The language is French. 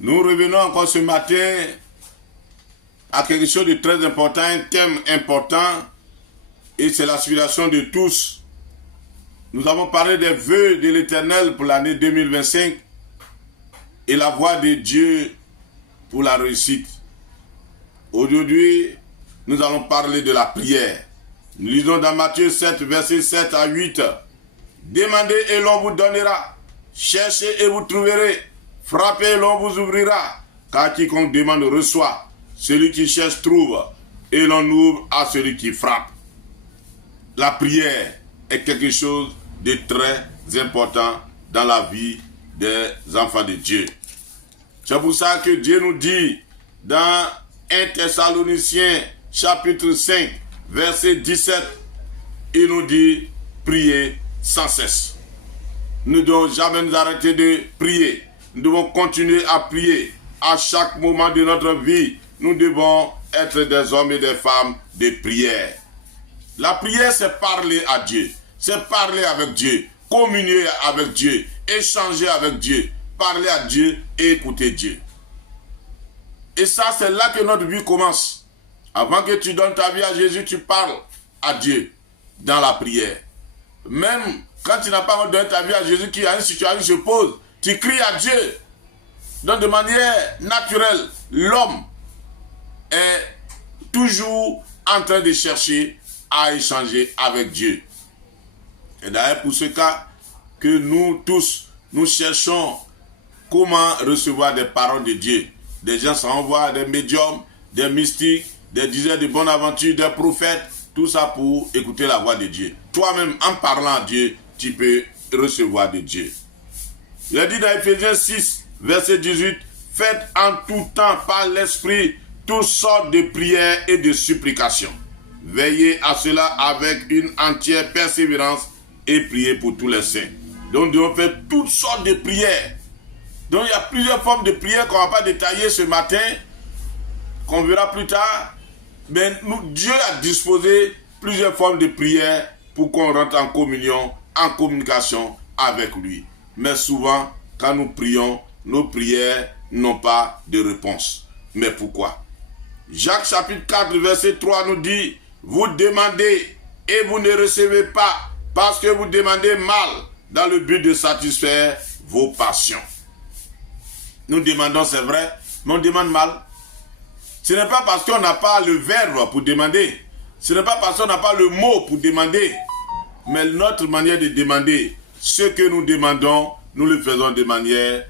Nous revenons encore ce matin à quelque chose de très important, un thème important, et c'est l'aspiration de tous. Nous avons parlé des vœux de l'Éternel pour l'année 2025 et la voix de Dieu pour la réussite. Aujourd'hui, nous allons parler de la prière. Nous lisons dans Matthieu 7, versets 7 à 8. Demandez et l'on vous donnera. Cherchez et vous trouverez. Frappez et l'on vous ouvrira. Car quiconque demande reçoit. Celui qui cherche trouve. Et l'on ouvre à celui qui frappe. La prière est quelque chose de très important dans la vie des enfants de Dieu. C'est pour ça que Dieu nous dit dans 1 Thessaloniciens chapitre 5 verset 17, il nous dit priez sans cesse. Nous ne devons jamais nous arrêter de prier. Nous devons continuer à prier. À chaque moment de notre vie, nous devons être des hommes et des femmes de prière. La prière, c'est parler à Dieu. C'est parler avec Dieu. Communier avec Dieu. Échanger avec Dieu. Parler à Dieu et écouter Dieu. Et ça, c'est là que notre vie commence. Avant que tu donnes ta vie à Jésus, tu parles à Dieu dans la prière. Même quand tu n'as pas donné ta vie à Jésus, qu'il y a une situation qui se pose, tu cries à Dieu. Donc de manière naturelle, l'homme est toujours en train de chercher à échanger avec Dieu. Et d'ailleurs, pour ce cas, que nous tous, nous cherchons comment recevoir des paroles de Dieu. Des gens s'envoient des médiums, des mystiques, des diseurs de bonne aventure, des prophètes, tout ça pour écouter la voix de Dieu. Toi-même, en parlant à Dieu, tu peux recevoir de Dieu. Il a dit dans Ephésiens 6, verset 18, « Faites en tout temps par l'Esprit toutes sortes de prières et de supplications. Veillez à cela avec une entière persévérance et priez pour tous les saints. » Donc nous devons faire toutes sortes de prières. Donc il y a plusieurs formes de prières qu'on ne va pas détailler ce matin, qu'on verra plus tard. Mais Dieu a disposé plusieurs formes de prières pour qu'on rentre en communion, en communication avec lui. Mais souvent, quand nous prions, nos prières n'ont pas de réponse. Mais pourquoi? Jacques chapitre 4, verset 3 nous dit, « Vous demandez et vous ne recevez pas, parce que vous demandez mal, dans le but de satisfaire vos passions. » Nous demandons, c'est vrai, mais on demande mal. Ce n'est pas parce qu'on n'a pas le verbe pour demander. Ce n'est pas parce qu'on n'a pas le mot pour demander. Mais notre manière de demander, ce que nous demandons, nous le faisons de manière